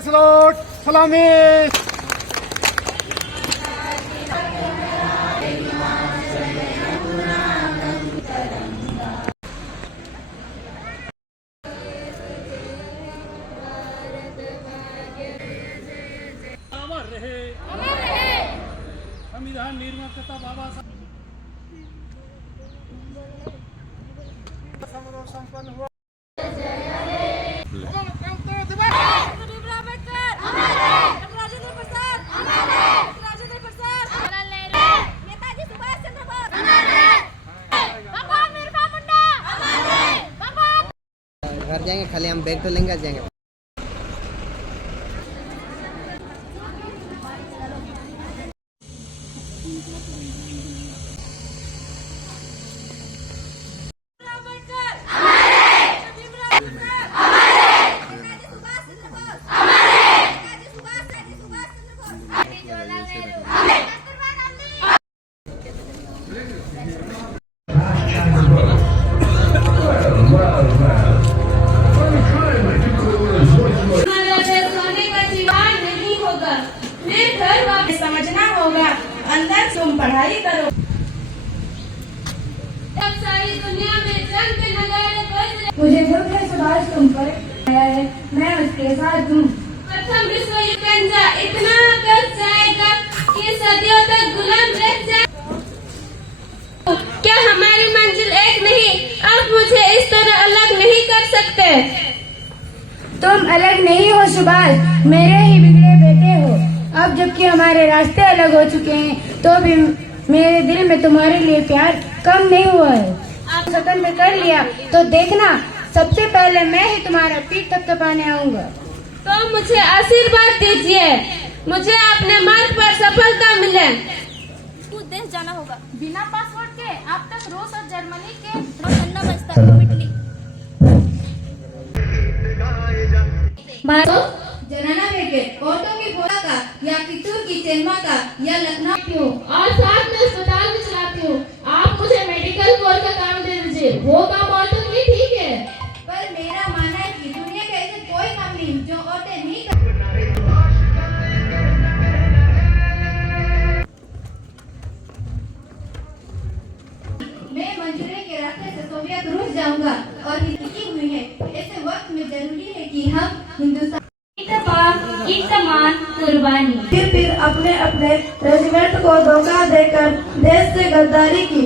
सलामी। अमर रहे संविधान निर्माता बाबा साहब संपन्न हुआ। घर जाएंगे, खाली हम बैग तो लेंगे, जाएंगे। समझना होगा, अंदर तुम पढ़ाई करो। अब सारी दुनिया में जंग के नगाड़े बज रहे। मुझे दुख है सुभाष तुम पर आया है, मैं उसके साथ हूँ। प्रथम विश्व युद्ध गंजा इतना कस जाएगा कि सदियों तक गुलाम रह जाए। क्या हमारी मंजिल एक नहीं? आप मुझे इस तरह अलग नहीं कर सकते। तुम अलग नहीं हो सुभाष, मेरे ही बिगड़े बेटे हो। अब जबकि हमारे रास्ते अलग हो चुके हैं, तो भी मेरे दिल में तुम्हारे लिए प्यार कम नहीं हुआ है। आप स्वतंत्र कर लिया तो देखना, सबसे पहले मैं ही तुम्हारा पीठ थपथपाने आऊंगा। तो मुझे आशीर्वाद दीजिए, मुझे अपने मार्ग पर सफलता मिले। कुछ देश जाना होगा। बिना पासपोर्ट के आप तक रूस और जर्मनी के ठंडा बजता है इटली। जनाना बेटे ऑटो की फोड़ा का या कितूर की चेन्मा का या लखनऊ और साथ में अस्पताल भी चलाती हूँ। आप मुझे मेडिकल कोर का काम दे दीजिए, वो काम औरतों के लिए ठीक है। पर मेरा मानना है कि दुनिया का ऐसे कोई काम नहीं जो औरतें नहीं कर। मैं मंचूरियन के रास्ते से सोवियत रूस जाऊंगा और लिखी हुई है, ऐसे वक्त में जरूरी है कि हम हिंदुस्तान कुर्बानी। फिर अपने रेजिमेंट को धोखा देकर देश से गद्दारी की।